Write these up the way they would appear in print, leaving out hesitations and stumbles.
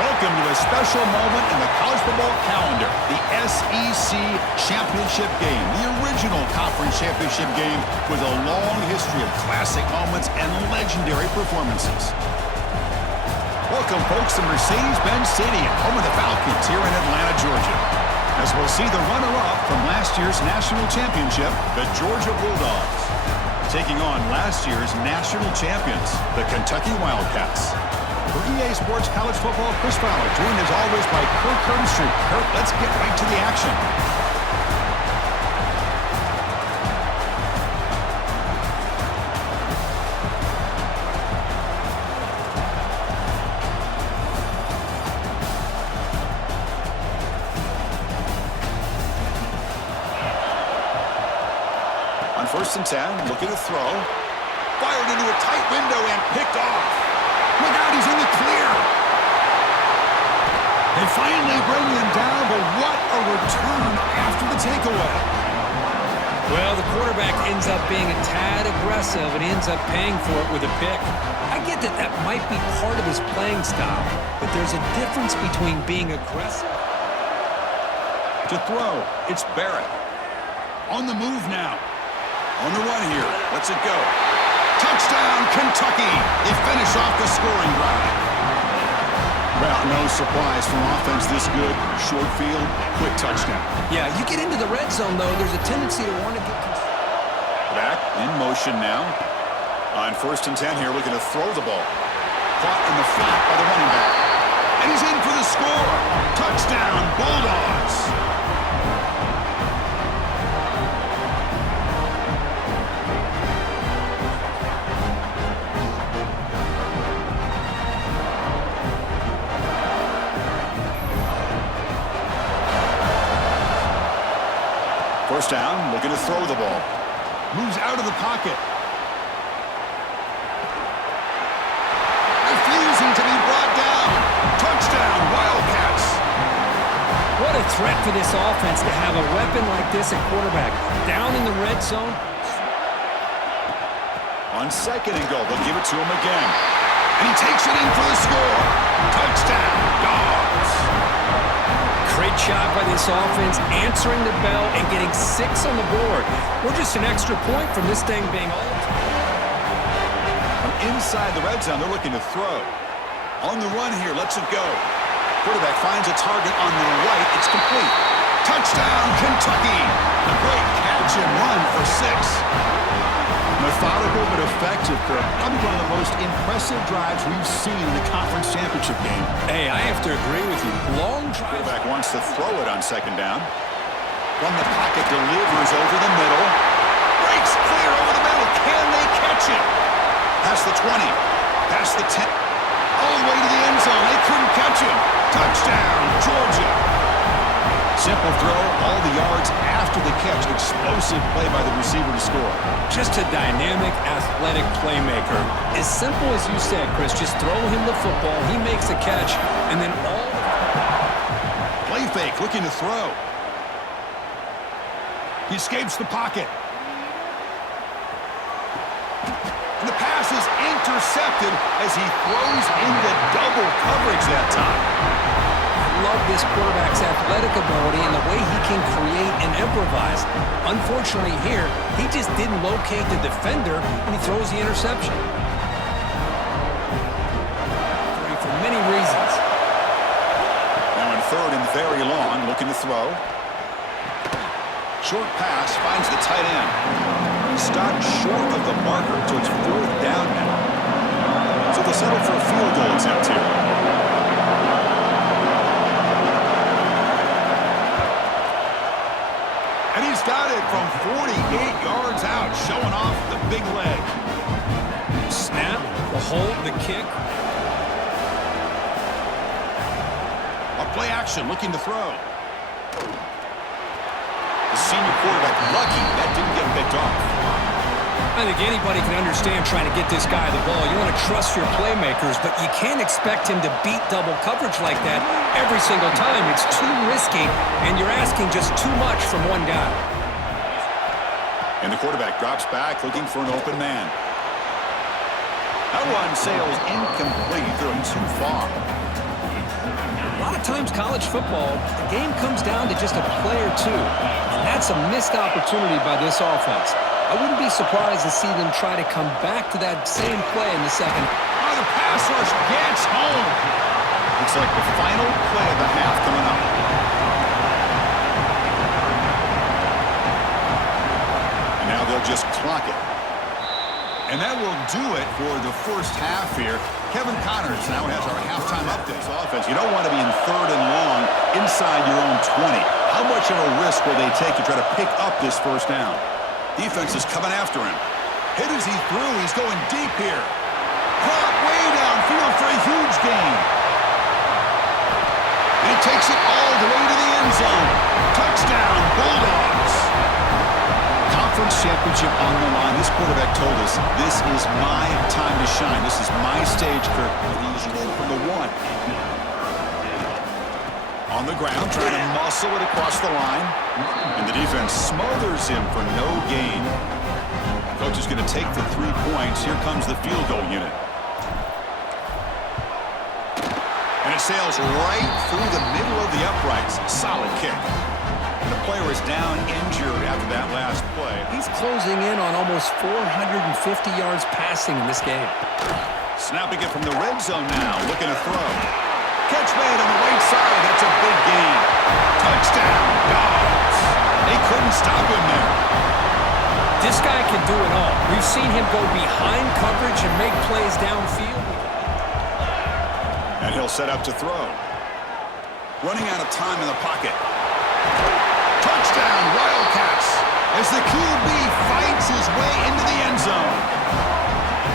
Welcome to a special moment in the college football calendar, the SEC Championship Game, the original conference championship game with a long history of classic moments and legendary performances. Welcome, folks, to Mercedes-Benz Stadium, home of the Falcons here in Atlanta, Georgia, as we'll see the runner-up from last year's national championship, the Georgia Bulldogs, taking on last year's national champions, the Kentucky Wildcats. For EA Sports College Football, Chris Fowler, joined as always by Kirk Herbstreit. Kirk, let's get right to the action. On 1st and 10, looking to throw. Fired into a tight window and picked off. Look out, he's in the clear. They finally bring him down, but what a return after the takeaway. Well, the quarterback ends up being a tad aggressive and ends up paying for it with a pick. I get that that might be part of his playing style, but there's a difference between being aggressive. To throw, it's Barrett. On the move now. On the run here. Let's it go. Touchdown, Kentucky! They finish off the scoring drive. Well, no surprise from offense this good. Short field, quick touchdown. Yeah, you get into the red zone, though, there's a tendency to want to get... Back in motion now. On 1st and 10 here, looking to throw the ball. Caught in the flat by the running back. And he's in for the score. Touchdown, Bulldogs! First down, looking to throw the ball. Moves out of the pocket. Refusing to be brought down. Touchdown, Wildcats. What a threat for this offense to have a weapon like this at quarterback. Down in the red zone. On 2nd and goal, they'll give it to him again. And he takes it in for the score. Touchdown, Dawgs. Great job by this offense, answering the bell and getting 6 on the board. We're just an extra point from this thing being all. From inside the red zone, they're looking to throw. On the run here, lets it go. Quarterback finds a target on the right. It's complete. Touchdown, Kentucky. A great catch and run for 6. Methodical but effective for probably one of the most impressive drives we've seen in the conference championship game. Hey, I have to agree with you. Long drive. Quarterback wants to throw it on 2nd down. From the pocket, delivers over the middle. Breaks clear over the middle. Can they catch it? Past the 20. Past the 10. All the way to the end zone. They couldn't catch him. Touchdown, Georgia. Simple throw, all the yards after the catch. Explosive play by the receiver to score. Just a dynamic, athletic playmaker. As simple as you said, Chris, just throw him the football, he makes a catch, and then all... Play fake, looking to throw. He escapes the pocket. And the pass is intercepted as he throws into double coverage that time. Love this quarterback's athletic ability and the way he can create and improvise. Unfortunately here, he just didn't locate the defender and he throws the interception. For many reasons. Now in 3rd and very long, looking to throw. Short pass finds the tight end. He stopped short of the marker, so it's 4th down now. So they'll settle for a field goal attempt here. And he's got it from 48 yards out, showing off the big leg. Snap, the hold, the kick. A play action, looking to throw. The senior quarterback lucky that didn't get picked off. I think anybody can understand trying to get this guy the ball. You want to trust your playmakers, but you can't expect him to beat double coverage like that every single time. It's too risky, and you're asking just too much from one guy. And the quarterback drops back, looking for an open man. That one sails incomplete, throwing too far. times college football, the game comes down to just a play or two. And that's a missed opportunity by this offense. I wouldn't be surprised to see them try to come back to that same play in the second. Oh, the pass rush gets home. Looks like the final play of the half coming up. And now they'll just clock it. And that will do it for the first half here. Kevin Connors now has our halftime update. Offense, you don't want to be in 3rd and long inside your own 20. How much of a risk will they take to try to pick up this first down? Defense is coming after him. Hit as he threw. He's going deep here. Caught way downfield for a huge gain. And he takes it all the way to the end zone. Touchdown, Bulldogs. Conference championship on the line. This quarterback told us, this is my time to shine. This is my stage, Kirk. He's in from the 1. On the ground, trying to muscle it across the line. And the defense smothers him for no gain. Coach is going to take the 3 points. Here comes the field goal unit. And it sails right through the middle of the uprights. Solid kick. The player is down injured after that last play. He's closing in on almost 450 yards passing in this game. Snapping it from the red zone now, looking to throw. Catch made on the right side. That's a big gain. Touchdown, Dawgs. They couldn't stop him there. This guy can do it all. We've seen him go behind coverage and make plays downfield. And he'll set up to throw. Running out of time in the pocket. Touchdown, Wildcats, as the QB fights his way into the end zone.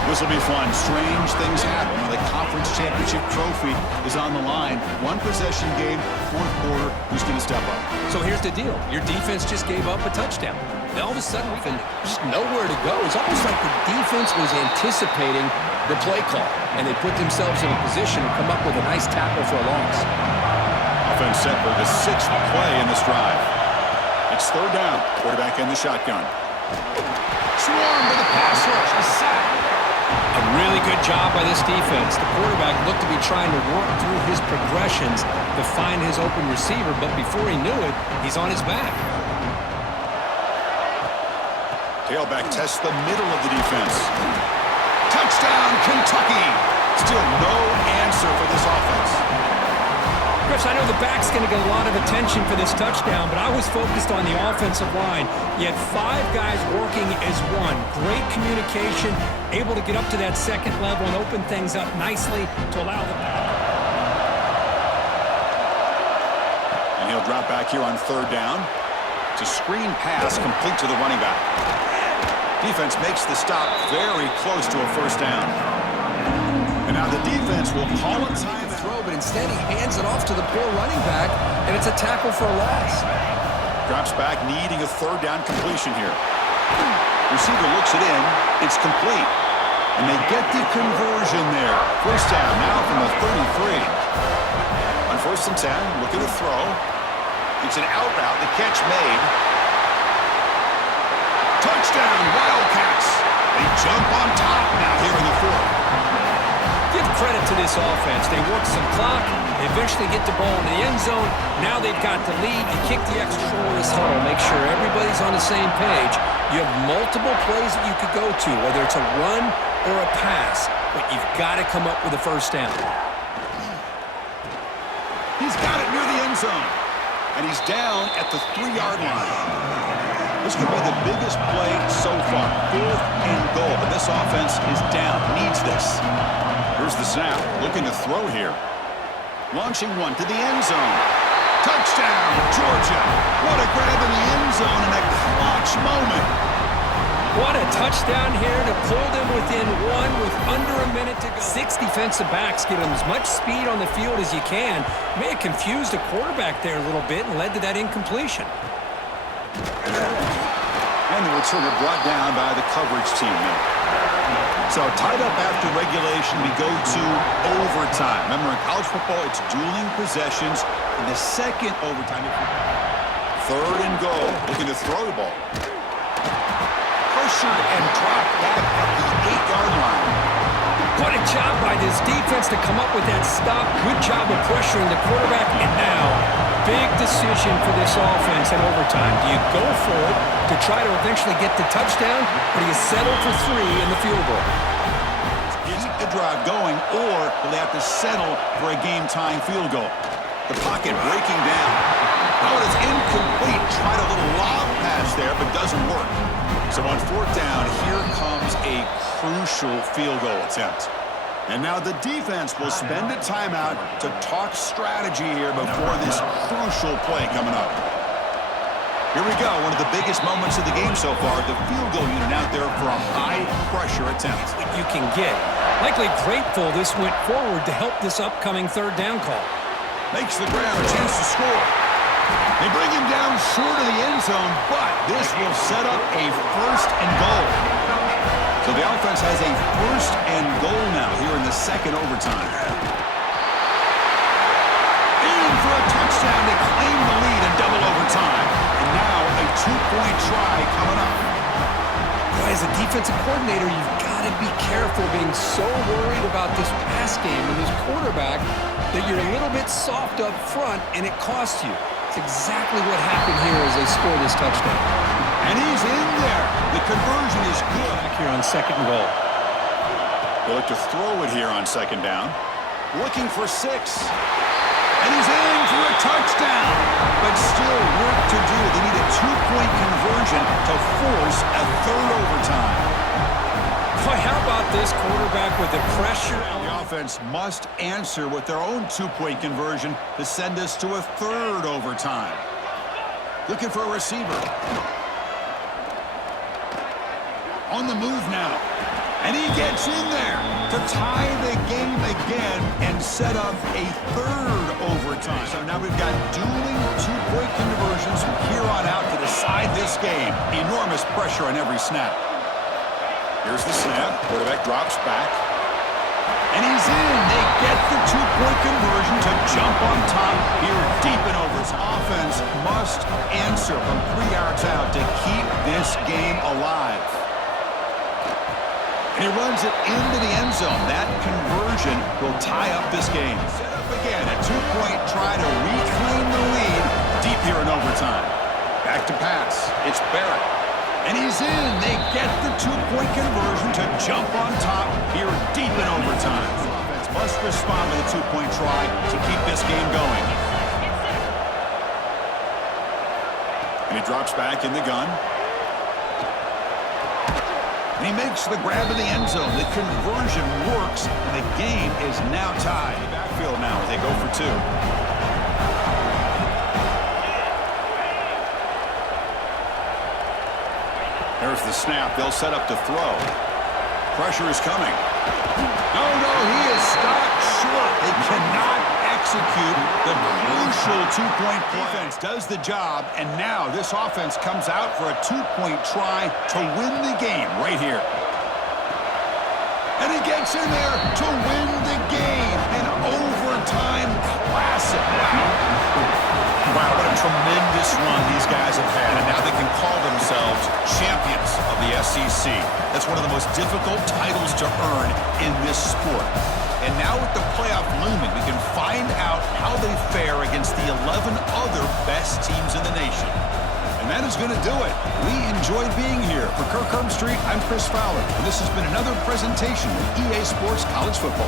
This will be fun. Strange things happen when the conference championship trophy is on the line. 1-possession game, 4th quarter. Who's going to step up? So here's the deal. Your defense just gave up a touchdown. Now all of a sudden we can just nowhere to go. It's almost like the defense was anticipating the play call, and they put themselves in a position to come up with a nice tackle for a loss. Offense set for the 6th play in this drive. It's 3rd down. Quarterback in the shotgun. Swarm to the pass rush. A sack. A really good job by this defense. The quarterback looked to be trying to work through his progressions to find his open receiver, but before he knew it, he's on his back. Tailback tests the middle of the defense. Touchdown, Kentucky. Still no answer for this offense. Chris, I know the back's going to get a lot of attention for this touchdown, but I was focused on the offensive line. You had 5 guys working as one. Great communication, able to get up to that second level and open things up nicely to allow the back. And he'll drop back here on 3rd down. It's a screen pass complete to the running back. Defense makes the stop very close to a first down. And now the defense will call a time throw, but instead he hands it off to the poor running back, and it's a tackle for a loss. Drops back, needing a 3rd down completion here. Receiver looks it in. It's complete. And they get the conversion there. First down now from the 33. On 1st and 10, looking to throw. It's an out route. The catch made. Touchdown, Wildcats. They jump on top now here in the 4th. Give credit to this offense. They work some clock. They eventually get the ball in the end zone. Now they've got the lead. You kick the extra short this huddle. Make sure everybody's on the same page. You have multiple plays that you could go to, whether it's a run or a pass, but you've got to come up with a first down. He's got it near the end zone, and he's down at the 3-yard line. This could be the biggest play so far. 4th and goal, but this offense is down. Needs this. Here's the snap. Looking to throw here. Launching one to the end zone. Touchdown, Georgia. What a grab in the end zone in a clutch moment. What a touchdown here to pull them within 1 with under a minute to go. 6 defensive backs give them as much speed on the field as you can. May have confused the quarterback there a little bit and led to that incompletion. And the returner brought down by the coverage team there. So tied up after regulation, we go to overtime. Remember, in college football, it's dueling possessions in the 2nd overtime. 3rd and goal, looking to throw the ball. Pressured and dropped back at the 8-yard line. What a job by this defense to come up with that stop. Good job of pressuring the quarterback. And now, big decision for this offense in overtime. Do you go for it to try to eventually get the touchdown, or do you settle for 3 in the field goal? Keep the drive going, or will they have to settle for a game-tying field goal? The pocket breaking down. Oh, it's incomplete. Tried a little lob pass there, but doesn't work. So on 4th down, here comes a crucial field goal attempt. And now the defense will spend a timeout to talk strategy here before this crucial play coming up. Here we go, one of the biggest moments of the game so far. The field goal unit out there for a high-pressure attempt. You can get. Likely grateful this went forward to help this upcoming 3rd down call. Makes the grab, a chance to score. They bring him down short of the end zone, but this will set up a 1st and goal. So the offense has a 1st and goal now here in the 2nd overtime. In for a touchdown to claim the lead in double overtime. And now a 2-point try coming up. As a defensive coordinator, you've got to be careful being so worried about this pass game and this quarterback that you're a little bit soft up front and it costs you. It's exactly what happened here as they score this touchdown. And he's in there. The conversion is good. Back here on 2nd and goal. They'll look to throw it here on 2nd down. Looking for 6. And he's in for a touchdown. But still work to do. They need a 2-point conversion to force a 3rd overtime. Boy, how about this quarterback with the pressure? The offense must answer with their own 2-point conversion to send us to a 3rd overtime. Looking for a receiver. On the move now. And he gets in there to tie the game again and set up a 3rd overtime. So now we've got dueling 2-point conversions from here on out to decide this game. Enormous pressure on every snap. Here's the snap. Quarterback drops back. And he's in. They get the 2-point conversion to jump on top here deep in overtime. Offense must answer from 3 yards out to keep this game alive. And he runs it into the end zone. That conversion will tie up this game. Set up again, a 2-point try to reclaim the lead deep here in overtime. Back to pass. It's Barrett. And he's in. They get the 2-point conversion to jump on top here deep in overtime. The offense must respond with a 2-point try to keep this game going. And he drops back in the gun. And he makes the grab in the end zone. The conversion works, and the game is now tied. Backfield now as they go for 2. There's the snap. They'll set up to throw. Pressure is coming. No, he is stopped short. They cannot execute the crucial 2-point defense. Does the job, and now this offense comes out for a 2-point try to win the game right here. And he gets in there to win the game. An overtime classic. Wow, what a tremendous run these guys have had, and now they can call themselves champions of the SEC. That's one of the most difficult titles to earn in this sport. And now with the playoff looming, we can find out how they fare against the 11 other best teams in the nation. And that is going to do it. We enjoyed being here. For Kirk Street, I'm Chris Fowler, and this has been another presentation of EA Sports College Football.